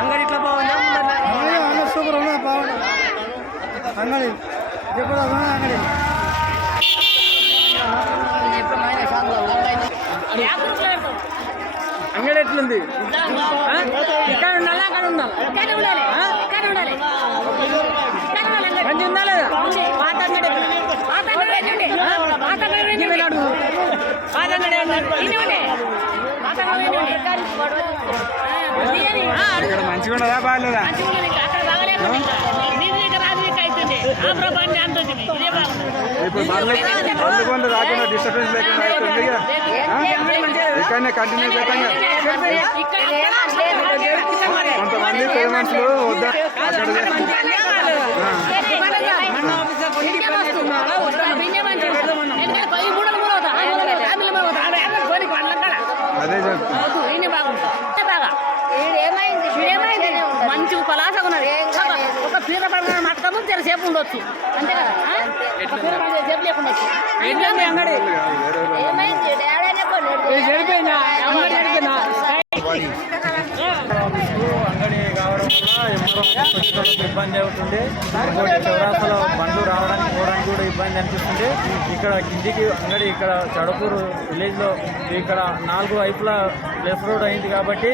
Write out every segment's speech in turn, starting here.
అంగడి ఇట్లా బాగుందా సూపర్ ఉన్నా బాగుంది అంగడి ఎప్పుడు అంగడి అంగడి ఎట్లుంది ఇక్కడ ఉండాలి అక్కడ ఉండాలి మంచి ఉందా లేదా పాత అంగడి మంచిగా ఉండదా బాగాలేదా ఇప్పుడు బండ్లు రాకుండా డిస్టర్బెన్స్ లేకుండా ఇక్కడనే కంటిన్యూ పెట్టంగా కొంతమంది పేమెంట్స్లు వద్దా అదే మంచి పలాసగా ఉన్నది ఒక పీర పడిన మట్టము తెరసేపు ఉండొచ్చు అంతే కదా సేపు లేకుండా అంగడి కావడం వల్ల ఇబ్బంది అవుతుంది. చౌరాస్తలో బండ్లు రావడానికి పోవడానికి కూడా ఇబ్బంది అనిపిస్తుంది. ఇక్కడ కిందికి అంగడి ఇక్కడ చడపూరు విలేజ్లో ఇక్కడ 4 వైపులా ప్లేస్ రోడ్ అయింది కాబట్టి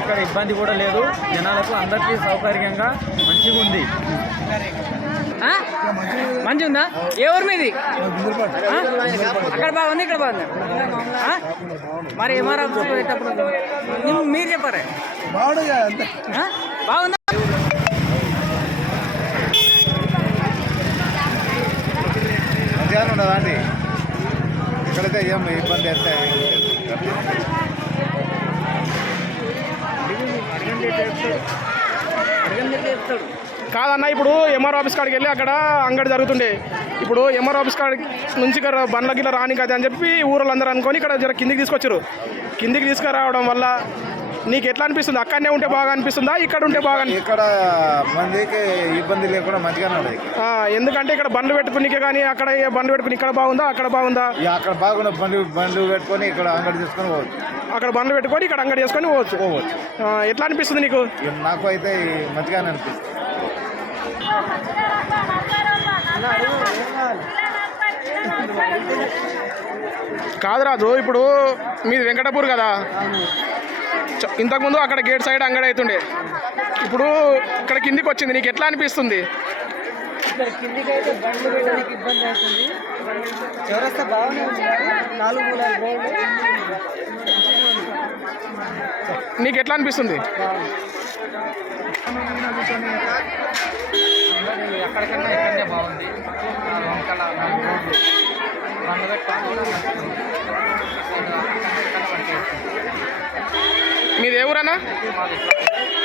ఇక్కడ ఇబ్బంది కూడా లేదు. జనాలకు అందరికీ సౌకర్యంగా మంచిగా ఉంది. మంచిగా ఉందా? ఏ ఊరు మీది? అక్కడ బాగుంది ఇక్కడ బాగుంది. మరి ఎంఆర్ఆర్ మీరు చెప్పారే బాగుందా? మంచిగానే ఉండదా అండి? ఇక్కడైతే ఏం ఇబ్బంది అయితే కాదన్న. ఇప్పుడు ఎంఆర్ ఆఫీస్ కాడికి వెళ్ళి అక్కడ అంగడి జరుగుతుండే. ఇప్పుడు ఎంఆర్ ఆఫీస్ కాడి నుంచి ఇక్కడ బండ్ల గిల్ల రాని కదా అని చెప్పి ఊళ్ళందరూ అనుకొని ఇక్కడ జర కిందికి తీసుకొచ్చారు. కిందికి తీసుకురావడం వల్ల నీకు ఎట్లా అనిపిస్తుంది? అక్కడనే ఉంటే బాగా అనిపిస్తుందా ఇక్కడ ఉంటే బాగా? ఇక్కడ మందికి ఇబ్బంది లేకుండా మంచిగానే ఉంది. ఎందుకంటే ఇక్కడ బండ్లు పెట్టుకునికే కానీ అక్కడ బండ్లు పెట్టుకుని ఇక్కడ బాగుందా అక్కడ బాగుందా? అక్కడ బాగుంది. బండ్లు పెట్టుకొని ఇక్కడ అంగడి చేసుకొని పోవచ్చు. అక్కడ బండ్లు పెట్టుకొని ఇక్కడ అంగడి చేసుకొని పోవచ్చు. ఎట్లా అనిపిస్తుంది నీకు? నాకు అయితే మంచిగానే అనిపిస్తుంది. కాదు రాజు, ఇప్పుడు మీది వెంకటపూర్ కదా, ఇంతకుముందు అక్కడ గేట్ సైడ్ అంగడి అవుతుండే, ఇప్పుడు ఇక్కడ కిందికి వచ్చింది, నీకు ఎట్లా అనిపిస్తుంది? ఇక్కడ కిందికి అయితే బండ్లు పెట్టడానికి ఇబ్బంది అవుతుంది. చౌరస్తా బాగానే ఉంది, 4 మూలాలు బాగుంది. నీకు ఎట్లా అనిపిస్తుంది? ఎక్కడికన్నా ఇక్కడనే బాగుంది. బండ్లు పెట్టుకోవాలి. మీది ఏ ఊరన్నా?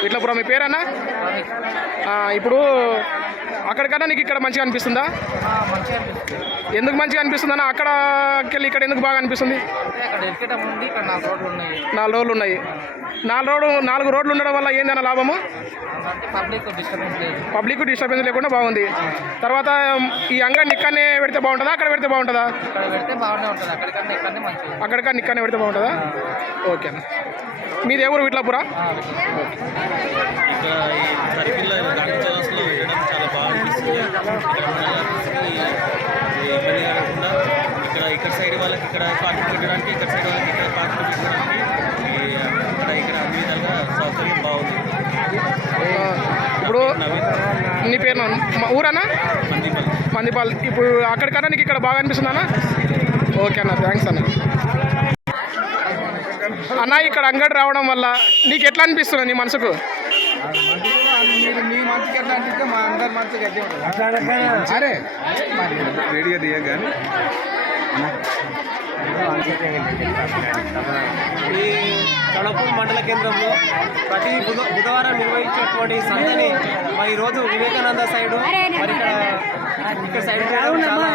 ఇట్లాపురం. మీ పేరన్నా? ఇప్పుడు అక్కడికన్నా నీకు ఇక్కడ మంచిగా అనిపిస్తుందా? ఎందుకు మంచిగా అనిపిస్తుందన్నా? అక్కడికి వెళ్ళి ఇక్కడ ఎందుకు బాగా అనిపిస్తుంది? 4 రోడ్లు ఉన్నాయి. 4 రోడ్లు ఉండడం వల్ల ఏందన్నా లాభము? పబ్లిక్ డిస్టర్బెన్స్ లేకుండా బాగుంది. తర్వాత ఈ అంగడిని ఇక్కడనే పెడితే బాగుంటుందా అక్కడ పెడితే బాగుంటుందా? అక్కడికన్నా ఇక్కడనే పెడితే బాగుంటుందా? ఓకే అన్న. మీది ఎవరు? విట్లాపురా. సర్కిల్లో గాంధీ చౌరస్లో వెళ్ళడం చాలా బాగా అనిపిస్తుంది. ఇబ్బంది కాకుండా ఇక్కడ సైడ్ వాళ్ళకి ఇక్కడ పార్కింగ్ పెట్టడానికి, ఇక్కడ సైడ్ వాళ్ళకి ఇక్కడ పార్కింగ్ పెట్టడానికి ఇక్కడ అన్ని విధాలుగా సౌకర్యం బాగుంది. ఇప్పుడు నీ పేరు ఊరన్నా? మందిపల్లి. ఇప్పుడు అక్కడికన్నా నీకు ఇక్కడ బాగా అనిపిస్తుంది అన్న? ఓకే అన్న, థ్యాంక్స్ అన్న. అన్న, ఇక్కడ అంగడి రావడం వల్ల నీకు ఎట్లా అనిపిస్తుంది నీ మనసుకు? మీ మంచికి ఎట్లా అనిపిస్తే మా అందరి మంచిగా ఎట్లా ఉంటుంది. అరే రెడీగా దిగా కానీ ఈ చడపూర్ మండల కేంద్రంలో ప్రతి బుధవారం నిర్వహించేటువంటి సంతని మరి ఈరోజు వివేకానంద సైడు మరి ఇక్కడ సైడ్ చాలా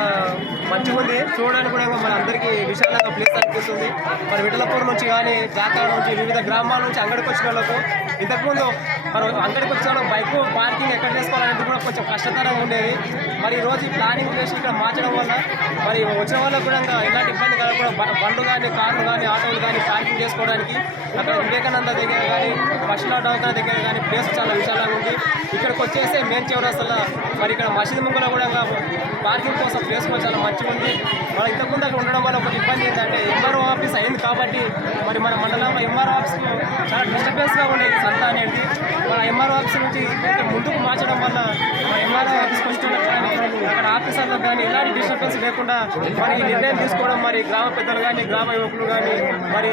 మంచిగా ఉంది. చూడడానికి కూడా మన అందరికీ విశాలంగా ప్లేస్ అనిపిస్తుంది. మరి విఠలపూర్ నుంచి కానీ జాతర నుంచి వివిధ గ్రామాల నుంచి అంగడికి వచ్చిన వాళ్ళకు ఇంతకుముందు మనం అంగడికి వచ్చిన బైక్ పార్కింగ్ ఎక్కడ చేసుకోవాలనేది కూడా కొంచెం కష్టతరంగా ఉండేది. మరి ఈ రోజు ప్లానింగ్ చేసి ఇక్కడ మార్చడం వల్ల మరి వచ్చిన వాళ్ళకు కూడా ఎలాంటి ఇబ్బంది కలగకుండా బండ్లు కానీ కార్లు కానీ ఆటోలు కానీ పార్కింగ్ చేసుకోవడానికి అక్కడ వివేకానంద దగ్గర కానీ పశ్చిమ డౌకా దగ్గర కానీ ప్లేస్ చాలా విశాలంగా ఉంది. ఇక్కడికి వచ్చేస్తే మెయిన్ చౌరస్తాలో మరి ఇక్కడ మసీద్ ముంగల కూడా పార్కింగ్ కోసం ప్లేస్ కూడా చాలా మంచిగా ఉంది. మన ఇంతకుముందు అక్కడ ఉండడం వల్ల ఒక ఇబ్బంది ఏంటంటే ఎంఆర్ఓ ఆఫీస్ అయింది కాబట్టి మరి మన మండలంలో ఎంఆర్ఓ ఆఫీస్ చాలా డిస్టర్బెన్స్గా ఉండేది సంత అనేది. మన ఎంఆర్ఓ ఆఫీస్ నుంచి ఇంకా ముందుకు మార్చడం వల్ల మన ఎంఆర్ఓ ఆఫీస్కి వచ్చినట్టు కానీ అక్కడ ఆఫీసర్లకు కానీ ఎలాంటి డిస్టర్బెన్స్ లేకుండా మరి ఈ నిర్ణయం తీసుకోవడం మరి గ్రామ పెద్దలు కానీ గ్రామ యువకులు కానీ మరి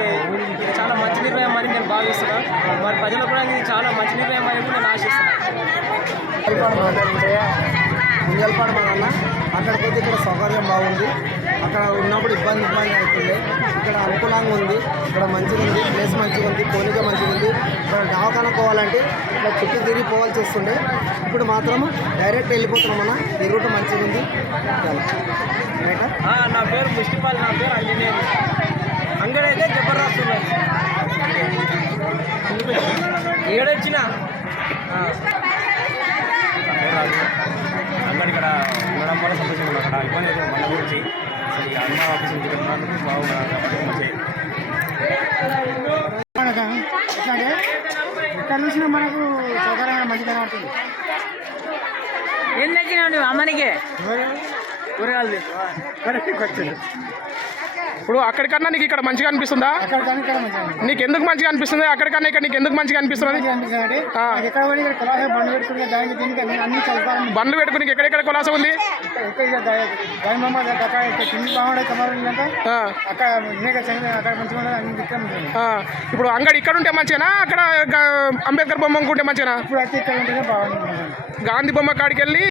ఇది చాలా మంచి నిర్ణయం అని నేను భావిస్తున్నాను. మరి ప్రజలు కూడా ఇది చాలా మంచి నిర్ణయం అని నేను ఆశిస్తున్నాను. ముంగల్పాడు మన అక్కడికి వచ్చి ఇక్కడ సౌకర్యం బాగుంది. అక్కడ ఉన్నప్పుడు ఇబ్బంది అవుతుంది. ఇక్కడ అనుకూలంగా ఉంది. ఇక్కడ మంచిగా ఉంది. ప్లేస్ మంచిగా ఉంది. పోలిక మంచిగా ఉంది. ఇక్కడ దవాఖాన పోవాలంటే ఇట్లా చుట్టూ తిరిగి పోవాల్సి వస్తుండే. ఇప్పుడు మాత్రం డైరెక్ట్ వెళ్ళిపోతున్నాం అన్న. ఈ రూట్ మంచిగా ఉంది. నా పేరు ముష్టిపాల్, నా పేరు అంజనేయులు. అంగడైతే జబర్దస్త్ ఏడొచ్చిన అంగడి ఇక్కడ ఉండడం వల్ల సంతోషంగా అక్కడ ఇబ్బంది అయితే మన గురించి అమ్మ ఆఫీస్ నుంచి ఉన్నందుకు బాగున్నాను. ఇక్కడ చూసినా మనకు సౌకర్యంగా మంచిగా ఉంటుంది. ఏం తెచ్చినావు నువ్వు అమ్మనికి కూరగాయలు ఇప్పుడు అక్కడికన్నా నీకు ఇక్కడ మంచిగా అనిపిస్తుందా? నీకు ఎందుకు మంచిగా అనిపిస్తుంది? అక్కడికన్నా ఇక్కడ నీకు ఎందుకు మంచిగా అనిపిస్తుంది? బండ్లు పెట్టుకుని ఎక్కడెక్కడ కొలాస ఉంది? ఇప్పుడు అంగడి ఇక్కడ ఉంటే మంచిగా, అక్కడ అంబేద్కర్ బొమ్మ ఉంటే మంచిగా? గాంధీ బొమ్మ కాడికి వెళ్ళి